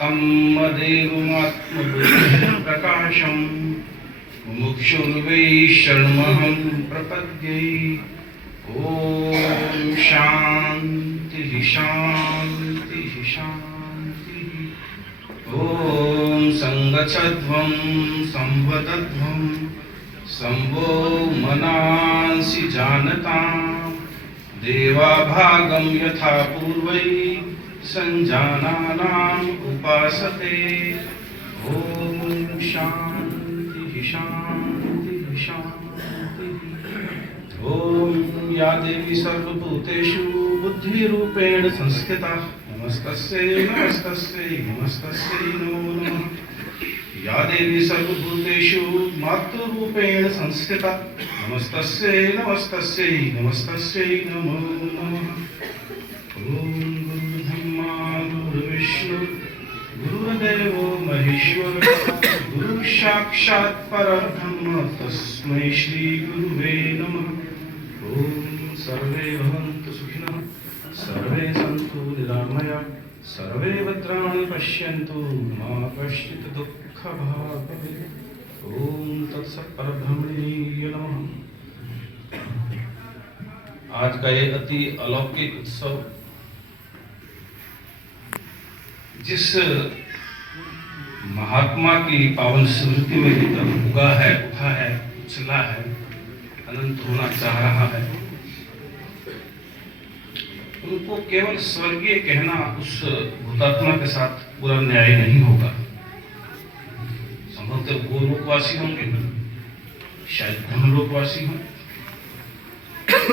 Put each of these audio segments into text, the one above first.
तम्मदेवमात्मबुद्धिप्रकाशं मुमुक्षुर्वै शरणमहं प्रपद्ये। ॐ शान्तिः शान्तिः शान्तिः। ॐ संगच्छध्वं संवदध्वं संवो मनांसि जानतां देवाभागं यथा पूर्वै संजानानाम् उपासते। ॐ शान्तिः शान्तिः शान्तिः। ॐ या देवी सर्वभूतेषु बुद्धिरूपेण संस्थिता नमस्तस्यै नमस्तस्यै नमस्तस्यै नमो नमः। या देवी सर्वभूतेषु मातृरूपेण संस्थिता नमस्तस्यै नमस्तस्यै नमस्तस्यै नमो नमः। ॐ गुरुब्रह्मा गुरुर्विष्णु गुरुर्देवो महेश्वरः गुरुः साक्षात् परब्रह्म तस्मै श्री गुरुवे नमः। ॐ सर्वे भवन्तु सुखिनः सर्वे सन्तु निरामयाः सर्वे भद्राणि पश्यन्तु मा कश्चित् दुःखभाग् भवेत्। ॐ तत्सत् परब्रह्मणे नमः। आज का ये अति अलौकिक उत्सव जिस महात्मा की पावन स्मृति में उगा है, उठा है, उछला है, अनंत होना चाह रहा है, उनको केवल स्वर्गीय कहना उस भूतात्मा के साथ पूरा न्याय नहीं होगा। संभवतः वो लोकवासी होंगे, शायद हम लोकवासी हों,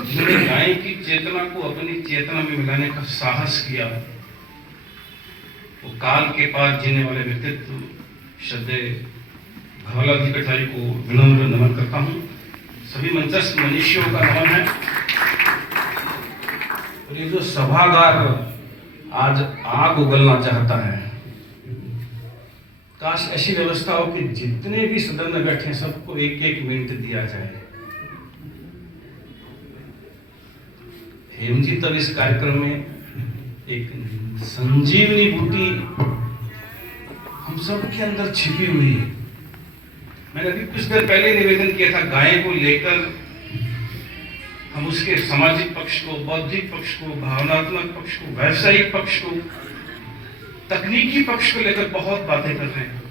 जिन्होंने गाय की चेतना को अपनी चेतना में मिलाने का साहस किया। वो काल के पार जीने वाले व्यक्तित्व श्रद्धेय भवलाल कटारी को विनम्र नमन करता हूँ। सभी मंचस्थ मनुष्यों का नमन है। और ये जो सभागार आज आग उगलना चाहता है, काश ऐसी व्यवस्था हो कि जितने भी सदन में बैठे सबको एक एक मिनट दिया जाए। हेम जी तब इस कार्यक्रम में एक संजीवनी बूटी हम सब के अंदर छिपी हुई है। मैंने अभी कुछ देर पहले निवेदन किया था, गाय को लेकर हम उसके सामाजिक पक्ष को, बौद्धिक पक्ष को, भावनात्मक पक्ष को, व्यावसायिक पक्ष को, तकनीकी पक्ष को लेकर बहुत बातें कर रहे हैं।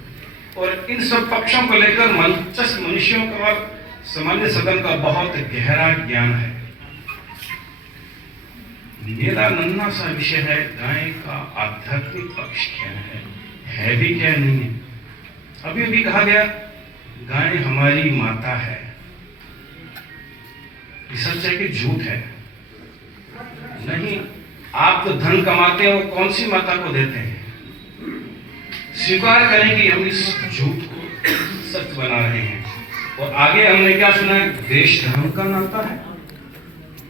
और इन सब पक्षों को लेकर मंचस्थ मनुष्यों का और सामान्य सदन का बहुत गहरा ज्ञान है। मेरा नन्हा सा विषय है गाय का आध्यात्मिक पक्ष क्या है भी क्या नहीं है। अभी अभी कहा गया गाय हमारी माता है। ये सच है कि झूठ है? नहीं। आप तो धन कमाते हैं, वो कौन सी माता को देते हैं? स्वीकार करें कि हम इस झूठ को सच बना रहे हैं। और आगे हमने क्या सुना है? देश धर्म का नाता है।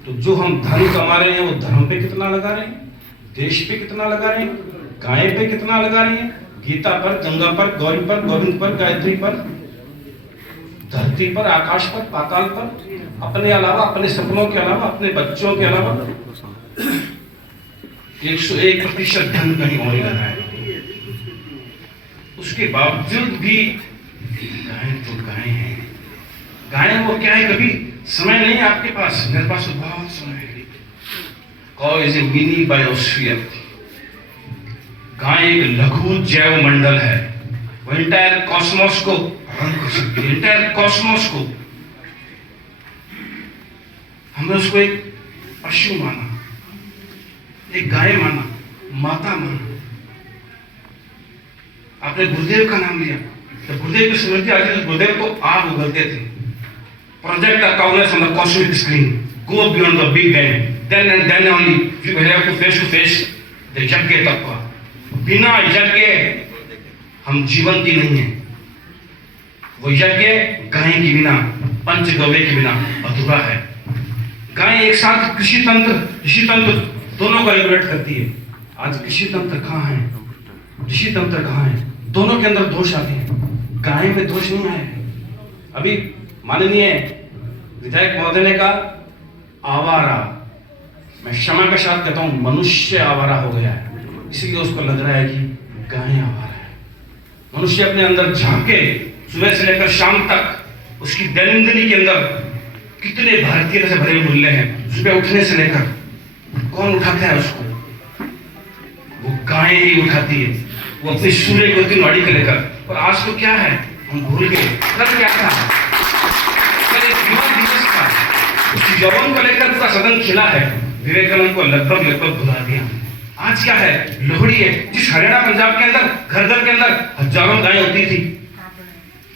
तो जो हम धन कमा रहे हैं वो धर्म पे कितना लगा रहे हैं, देश पे कितना लगा रहे हैं, गाय पे कितना लगा रहे हैं, गीता पर, गंगा पर, गौरी पर, गोविंद पर, गायत्री पर, धरती पर, आकाश पर, पाताल पर, अपने अलावा, अपने सपनों के अलावा, अपने बच्चों के अलावा 101% धन कहीं और लगा है। उसके बावजूद भी गाय तो गाय है। गाय वो क्या है? कभी समय नहीं आपके पास, मेरे पास बहुत समय है। Cow is a mini biosphere. गाय एक लघु जैव मंडल है। वो इंटायर कॉस्मोस को रन कर सकती है, इंटायर कॉस्मोस को। हमने उसको एक पशु माना, एक गाय माना, माता माना। आपने गुरुदेव का नाम लिया, तो गुरुदेव की स्मृति आती है। गुरुदेव को आग उगलते थे। Project a cowness on the cosmic screen. Go beyond the big bang. Then and then only you will have to face the यज्ञ तत्व। बिना यज्ञ हम जीवंत ही नहीं है। वो यज्ञ गाय के बिना, पंचगव्य के बिना अधूरा है। गाय एक साथ कृषि तंत्र दोनों को रेगुलेट करती है। आज कृषि तंत्र कहाँ है, ऋषि तंत्र कहाँ है? दोनों के अंदर दोष आते हैं। गाय में दोष नहीं आए। अभी माननीय विधायक महोदय ने कहा आवारा, मैं क्षमा के साथ कहता हूं मनुष्य आवारा हो गया है, इसलिए उसको लग रहा है कि गायें आवारा है। मनुष्य अपने अंदर झांके, सुबह से लेकर शाम तक उसकी दैनंदिनी के अंदर कितने भारतीय से भरे मूल्य हैं। सुबह उठने से लेकर कौन उठाता है उसको? वो गायें ही उठाती है। वो अपने सूर्य को दिन वाड़ी के लेकर। और आज तो क्या है, हम भूल गए। कल क्या था? कल एक युवा दिवस था। उस यौवन को लेकर पूरा सदन खिला है। विवेकानंद को लगभग भुला दिया। आज क्या है? लोहड़ी है। जिस हरियाणा पंजाब के अंदर घर घर के अंदर हजारों गायें होती थी,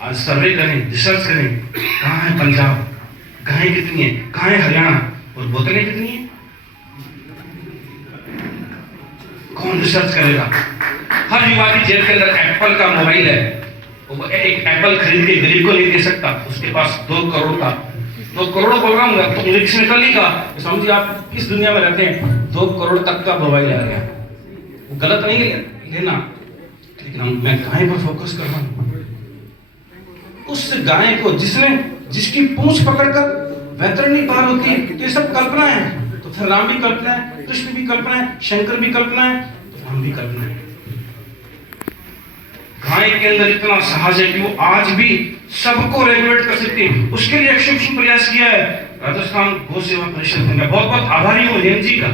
आज सर्वे करें, रिसर्च करें, कहाँ है पंजाब? गायें कितनी है? कहाँ है हरियाणा? और बोतलें कितनी है? कौन रिसर्च करेगा? हर युवा की जेब के अंदर एप्पल का मोबाइल है। वो एक एप्पल खरीद के गरीब को नहीं दे सकता। उसके पास 2 करोड़ का, 2 करोड़ बोल रहा हूँ तो मुझे किसने कल नहीं कहा। समझिए आप किस दुनिया में रहते हैं। 2 करोड़ तक का मोबाइल आ गया। वो गलत नहीं लेना, लेकिन मैं गाय पर फोकस कर रहा हूँ। उस गाय को जिसकी पूंछ पकड़कर वैतरणी पार होती है, तो ये सब कल्पना है। तो फिर राम भी कल्पना है, कृष्ण भी कल्पना है, शंकर भी कल्पना है, तो राम भी कल्पना है। गाय के अंदर इतना साहस है कि वो आज भी सबको रेगुलेट कर सकती है। उसके लिए एक सूक्ष्म प्रयास किया है राजस्थान गौ सेवा परिषद ने। मैं बहुत बहुत आभारी हूँ हेम जी का।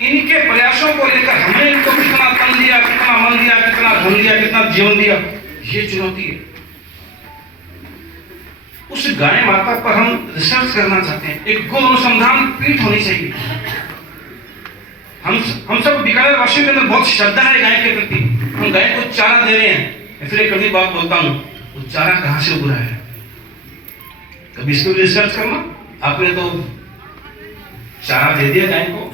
इनके प्रयासों को लेकर हमने इनको कितना तन दिया, कितना मन दिया, कितना धन दिया, कितना जीवन दिया, ये चुनौती है। उस गाय माता पर हम रिसर्च करना चाहते हैं। एक गौ अनुसंधान पीठ होनी चाहिए। हम सब बीकानेर वासियों के अंदर बहुत श्रद्धा है गाय के प्रति। हम गाय को चारा दे रहे हैं। फिर एक कभी बात बोलता हूं, वो चारा कहां से उग रहा है? कभी इसको रिसर्च करना। आपने तो चारा दे दिया गाय को,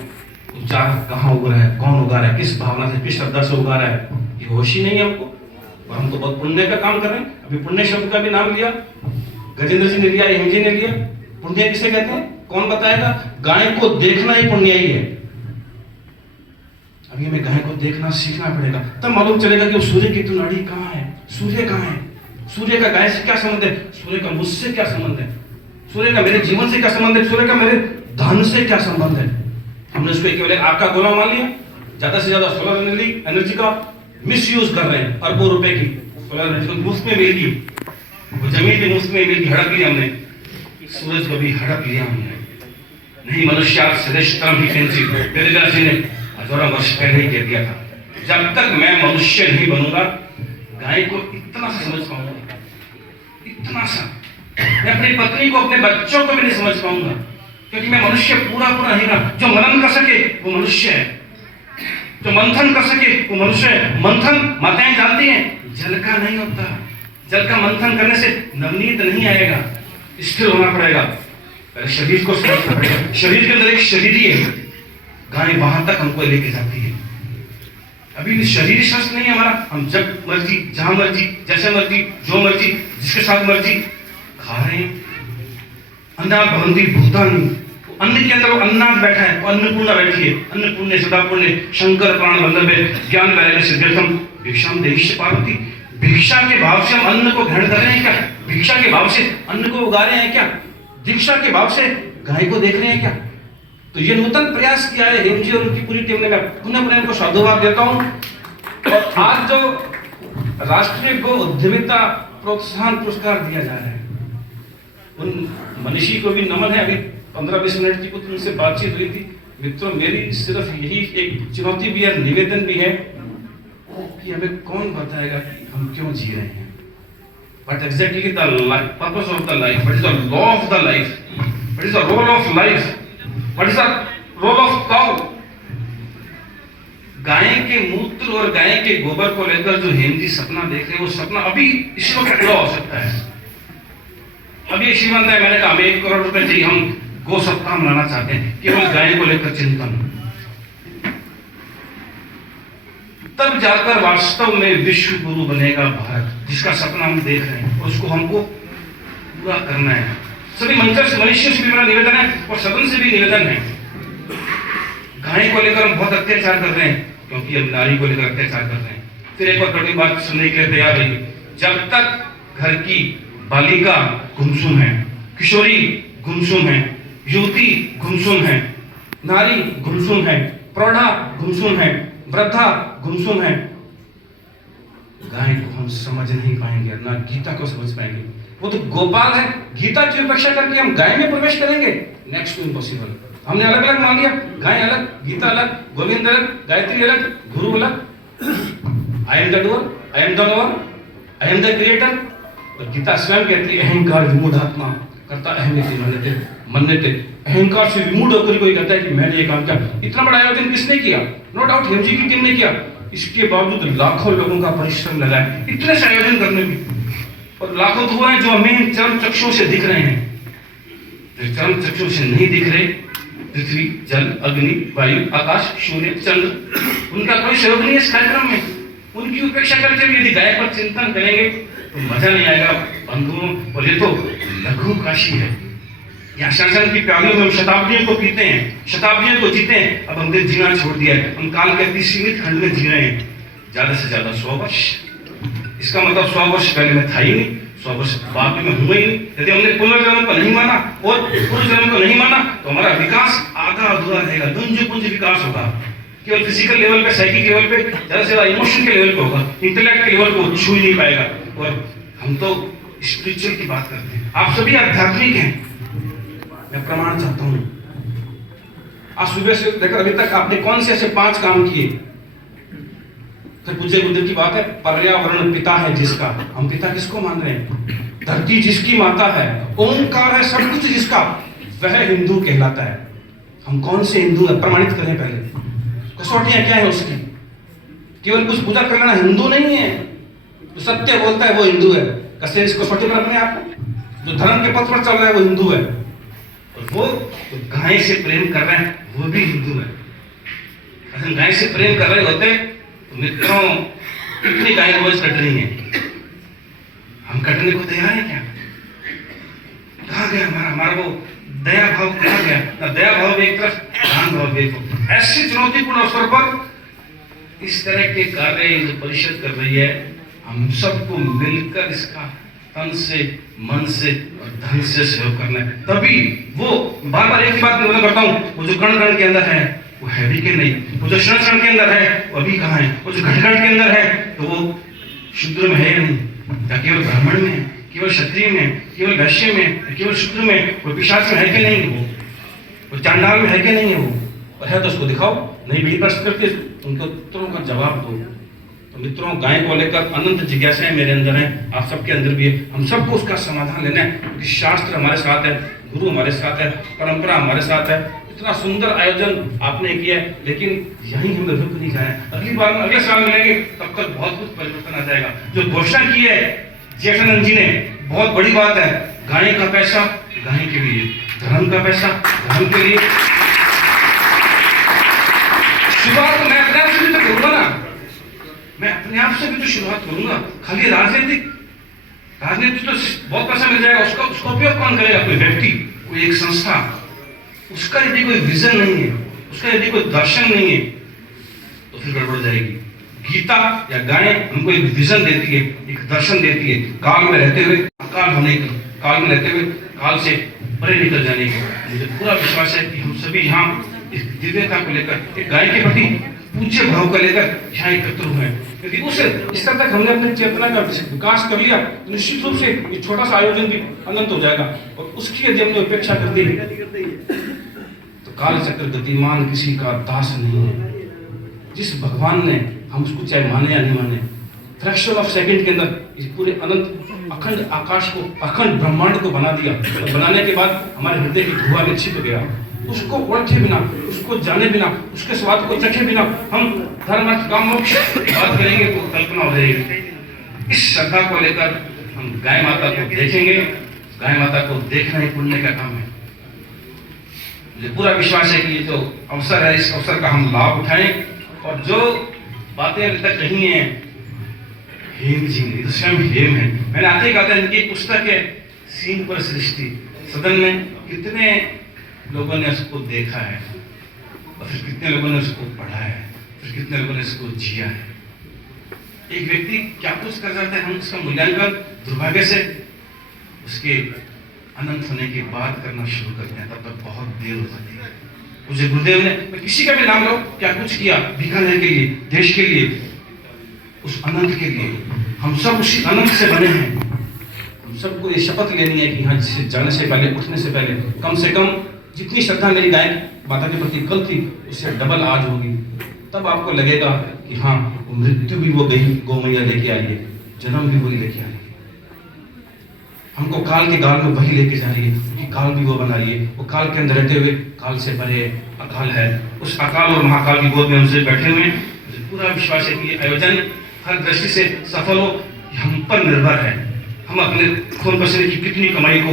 वो चारा कहां उग रहा है, कौन उगा रहा है, किस भावना से, किस श्रद्धा से उगा रहा है, ये होश ही नहीं है हमको। और हम तो बहुत पुण्य का काम कर रहे हैं। अभी पुण्य शब्द का भी नाम लिया, गजेंद्र जी ने लिया, हेम जी ने लिया। पुण्य किसे कहते हैं? कौन बताएगा? गाय को देखना ही पुण्य ही है। अभी हमें गाय को देखना सीखना पड़ेगा, तब मालूम चलेगा कि सूर्य की तो नाड़ी कहाँ है, सूर्य कहाँ है, सूर्य का गाय से क्या संबंध है, सूर्य का मुझसे क्या संबंध है, सूर्य का मेरे जीवन से क्या संबंध है, सूर्य का मेरे धन से क्या संबंध है। हमने उसको केवल आपका गुलाम मान लिया। ज्यादा से ज्यादा सोलर एनर्जी का मिस यूज कर रहे हैं। अरबों रुपए की सोलर एनर्जी को मुफ्त में मिल गई, वो जमीन भी मुफ्त में मिल गई, हड़प लिया हमने। सूरज को भी हड़प लिया हमने। नहीं, मनुष्य श्रेष्ठतम ही किंचित, वेदव्यास जी ने हजारों वर्ष पहले ही कह दिया था। जब तक मैं मनुष्य नहीं बनूंगा, गाय को इतना सा समझ पाऊंगा, इतना सा। मैं अपनी पत्नी को, अपने बच्चों को भी नहीं समझ पाऊंगा, क्योंकि मैं मनुष्य पूरा नहीं रहा। जो मनन कर सके वो मनुष्य है, जो मंथन कर सके वो मनुष्य है। मंथन माताएं जानती हैं जल का नहीं होता। जल का मंथन करने से नवनीत नहीं आएगा, स्थिर होना पड़ेगा। शरीर को समझना पड़ेगा। शरीर के अंदर एक शरीर ही है। गाय वहां तक हमको लेके जाती है। अभी भी शरीर स्वस्थ नहीं है हमारा। हम जब मर्जी, जहां मर्जी, जैसे मर्जी, जो मर्जी, जिसके साथ मर्जी खा रहे हैं। अन्ना भवन्ति भूतानि, अन्न के अंदर वो अन्नाथ बैठा है, वो अन्नपूर्णा बैठी है। अन्नपूर्णे सदापूर्णे शंकर प्राण वल्लभे ज्ञान वैराग्य सिद्ध्यर्थम भिक्षाम देहिष्य पार्वती। भिक्षा के भाव से हम अन्न को ग्रहण कर रहे हैं क्या? भिक्षा के भाव से अन्न को उगा रहे हैं क्या? दीक्षा के भाव से गाय को देख रहे हैं क्या? तो ये नूतन प्रयास किया है हेम जी और उनकी पूरी टीम ने। मैं पुनः पुनः इनको साधुवाद देता हूँ। और आज जो राष्ट्रीय गो उद्यमिता प्रोत्साहन पुरस्कार दिया जा रहा है, उन मनीषी को भी नमन है। अभी 15-20 मिनट की कुछ उनसे बातचीत हुई थी। मित्रों, मेरी सिर्फ यही एक चुनौती भी है, निवेदन भी है कि हमें कौन बताएगा कि हम क्यों जी रहे हैं। What exactly the purpose of the life? What is the law of the life? What is the role of life? What is the role of cow? गाय के मूत्र और गाय के गोबर को लेकर जो हेम जी सपना देख रहे हैं, वो सपना अभी इसी वक्त पूरा हो सकता है। अभी श्रीमंत है, मैंने कहा हमें 1 करोड़ रुपए चाहिए, हम गो सप्ताह मनाना चाहते हैं, केवल गाय को लेकर चिंतन। तब जाकर वास्तव में विश्व गुरु बनेगा भारत, जिसका सपना हम देख रहे हैं। उसको हमको पूरा करना है। सभी मंचस्थ मनुष्य से भी मेरा निवेदन है और सदन से भी निवेदन है। गाय को लेकर हम बहुत अत्याचार कर रहे हैं, क्योंकि हम नारी को लेकर अत्याचार कर रहे हैं। फिर एक और कड़ी बात सुनने के लिए तैयार रहिए। जब तक घर की बालिका गुमसुम है, किशोरी गुमसुम है, युवती गुमसुम है, नारी गुमसुम है, प्रौढ़ा गुमसुम है, वृद्धा गुमसुम है। गाय को हम समझ नहीं पाएंगे, ना गीता को समझ पाएंगे। वो तो गोपाल है, गीता की उपेक्षा करके हम गाय में प्रवेश करेंगे, नेक्स्ट टू इम्पॉसिबल। हमने अलग अलग मान लिया, गाय अलग, गीता अलग, गोविंद अलग, गायत्री अलग, गुरु अलग। I am the doer, I am the lover, I am the creator. और गीता स्वयं कहती है अहंकार विमूढ़ात्मा करता अहमिति मन्यते। अहंकार से विमूढ़ होकर कोई कहता है कि मैंने ये काम किया। इतना बड़ा आयोजन किसने किया? नो डाउट हेमजी की टीम ने किया। इसके बावजूद लाखों लोगों का परिश्रम लगा है इतने से आयोजन करने में, और लाखों तो हैं जो हमें चरम चक्षु से दिख रहे हैं। जो चरम चक्षु से नहीं दिख रहे, पृथ्वी, जल, अग्नि, वायु, आकाश, सूर्य, चंद्र, उनका कोई सहयोग नहीं है इस कार्यक्रम में। उनकी उपेक्षा करके भी यदि गाय पर चिंतन करेंगे तो मजा नहीं आएगा बंधुओं। और ये तो लघु काशी है, यहाँ शासन की प्यालियों में हम शताब्दियों को पीते हैं, शताब्दियों को जीते हैं। अब हमने जीना छोड़ दिया है, हम काल के अति सीमित खंड में जी रहे हैं, ज्यादा से ज्यादा 100 वर्ष। इसका मतलब 100 वर्ष पहले मैं था ही नहीं, 100 वर्ष बाद में हुआ ही नहीं। यदि हमने पुनर्जन्म को नहीं माना और पूर्व जन्म को नहीं माना तो हमारा विकास आधा अधूरा रहेगा, दुंज पुंज विकास होगा। केवल फिजिकल लेवल पे, साइकिक लेवल पे, ज्यादा से ज्यादा इमोशन के लेवल पे होगा, इंटेलेक्ट के लेवल को छू ही नहीं पाएगा। और हम तो स्पिरिचुअल की बात करते हैं, आप सभी आध्यात्मिक हैं। मैं प्रमाण चाहता हूं, आज सुबह से लेकर अभी तक आपने कौन से ऐसे 5 काम किए? फिर पूज्य गुरुदेव की बात है, पर्यावरण पिता है जिसका, हम पिता किसको मान रहे हैं? धरती जिसकी माता है, ओंकार है सब कुछ जिसका, वह हिंदू कहलाता है। हम कौन से हिंदू है प्रमाणित करें पहले। कसौटियां क्या है उसकी? केवल कुछ पूजा करना हिंदू नहीं है। जो सत्य बोलता है वो हिंदू है। कैसे इसको कसौटी पर रखना है आपको? जो धर्म के पथ पर चल रहा है वो हिंदू है, और वो तो गाय से प्रेम कर रहे हैं वो भी हिंदू है। अगर गाय से प्रेम कर रहे होते तो मित्रों कितनी गाय रोज कट रही हैं, हम कटने को तैयार हैं क्या? कहाँ गया हमारा वो दया भाव, कहाँ गया? ना दया भाव एक तरफ, दान भाव एक तरफ। ऐसी चुनौतीपूर्ण अवसर पर इस तरह के कार्य जो परिषद कर रही है, हम सबको मिलकर इसका तन से, मन से और धन से सहयोग करना है। तभी वो बार बार एक ही बात मैं करता हूँ, वो जो कण कण के अंदर है वो है भी कि नहीं, वो जो क्षण क्षण के अंदर है वो अभी कहाँ है, वो जो घट घट के अंदर है तो वो शूद्र में है या नहीं, या केवल ब्राह्मण में है, केवल क्षत्रिय में, केवल वैश्य में, केवल शूद्र में, वो पिशाच में है कि नहीं, वो चांडाल में है कि नहीं है वो, और है तो उसको दिखाओ। नहीं भी प्रश्न करके उनके उत्तरों का जवाब दो। तो मित्रों, गाय को लेकर अनंत जिज्ञासाएं मेरे अंदर हैं, आप सबके अंदर भी है। हम सबको उसका समाधान लेना है, क्योंकि शास्त्र हमारे साथ है, गुरु हमारे साथ है, परंपरा हमारे साथ है। इतना सुंदर आयोजन आपने किया है, लेकिन यहीं हम रुक नहीं जाए। अगली बार अगले साल मिलेंगे, तब तक बहुत कुछ परिवर्तन आ जाएगा। जो घोषणा की है जेठानंद जी ने, बहुत बड़ी बात है। गाय का पैसा गाय के लिए, धर्म का पैसा धर्म के लिए। शुरुआत मैं अपने आप से भी तो करूंगा ना, मैं अपने आप से भी तो शुरुआत करूंगा। खाली राजनीति तो बहुत पैसा मिल जाएगा, उसका उपयोग कौन करेगा? कोई व्यक्ति, कोई एक संस्था। उसका यदि कोई विजन नहीं है, उसका यदि कोई दर्शन नहीं है, तो फिर गड़बड़ जाएगी। गीता या गाय हमको एक विजन देती है, एक दर्शन देती है, काल में रहते हुए अकाल होने की, काल में रहते हुए काल से परे निकल जाने की। मुझे पूरा विश्वास है कि हम सभी यहाँ इस दिव्यता को लेकर, एक गाय के प्रति पूज्य भाव को लेकर यहाँ एकत्र हुए हैं। यदि उस स्तर तक हमने अपनी चेतना का विकास कर लिया, तो निश्चित रूप से ये छोटा सा आयोजन भी अनंत हो जाएगा। और उसकी यदि हमने उपेक्षा कर दी तो काल चक्र गतिमान किसी का दास नहीं है। जिस भगवान ने, हम उसको चाहे माने या नहीं माने, फ्रैक्शन ऑफ सेकंड के अंदर इस पूरे अनंत अखंड आकाश को, अखंड ब्रह्मांड को बना दिया, और बनाने के बाद हमारे हृदय की गुहा में छिप गया। उसको ओढ़े बिना, उसको जाने बिना, उसके स्वाद को चखे बिना हम धर्म काम मोक्ष बात करेंगे तो कल्पना हो जाएगी। इस श्रद्धा को लेकर हम गाय माता को देखेंगे। गाय माता को देखना ही पुण्य का काम है। मुझे पूरा विश्वास है कि ये जो अवसर है, इस अवसर का हम लाभ उठाएं। और जो बातें अभी तक कही हैं हेम जी ने, तो स्वयं हेम है। मैंने आते ही कहा था, इनकी पुस्तक है सीन पर सृष्टि। सदन में कितने लोगों ने उसको देखा है, और फिर कितने लोगों ने उसको पढ़ा है, फिर कितने लोगों ने उसको जिया है। एक व्यक्ति क्या कुछ कर जाता है, हम उसका मूल्यांकन दुर्भाग्य से उसके अनंत होने के बाद करना शुरू करते हैं, तब तक बहुत देर हो जाती है। मुझे गुरुदेव ने, मैं किसी का भी नाम लो, क्या कुछ किया बीकानेर के लिए, देश के लिए, उस अनंत के लिए। हम सब उसी अनंत से बने हैं। हम सबको ये शपथ लेनी है कि यहाँ जाने से पहले, उठने से पहले कम से कम जितनी श्रद्धा मेरी गाय माता के प्रति कल थी उससे डबल आज होगी। तब आपको लगेगा कि हाँ, मृत्यु भी वो गई गौ मैया लेके आई है, जन्म भी वही लेके आई है। हमको काल के गाल में वही लेके जा रही है, क्योंकि काल भी वो बना रही है। वो काल के अंदर रहते हुए काल से परे अकाल है। उस अकाल और महाकाल की गोद में हम से बैठे हुए हैं। मुझे पूरा विश्वास है कि ये आयोजन हर दृष्टि से सफल हो, हम पर निर्भर है। हम अपने खून पसीने की कितनी कमाई को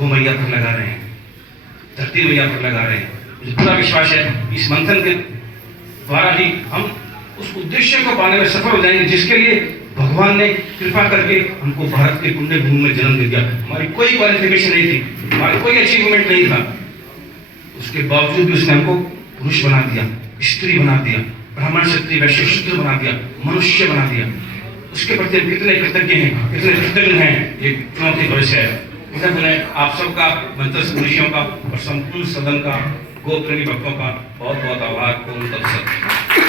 गौ मैया पर लगा रहे हैं, धरती मैया पर लगा रहे हैं। मुझे पूरा विश्वास है इस मंथन के द्वारा ही हम उस उद्देश्य को पाने में सफल हो जाएंगे, जिसके लिए भगवान ने कृपा करके हमको भारत के पुण्य भूमि में जन्म दे दिया। हमारी कोई क्वालिफिकेशन नहीं थी, हमारी कोई अचीवमेंट नहीं था, उसके बावजूद भी उसने हमको पुरुष बना दिया, स्त्री बना दिया, ब्राह्मण क्षत्रिय वैश्य शूद्र बना दिया, मनुष्य बना दिया। उसके प्रति हम कितने कृतज्ञ हैं, कितने कृतज्ञ हैं, ये चुनौती भविष्य है। कृतज्ञ है आप सबका, मंत्र ऋषियों का और संपूर्ण सदन का, गो प्रेमी भक्तों का बहुत बहुत आभार। ओम तत्सत।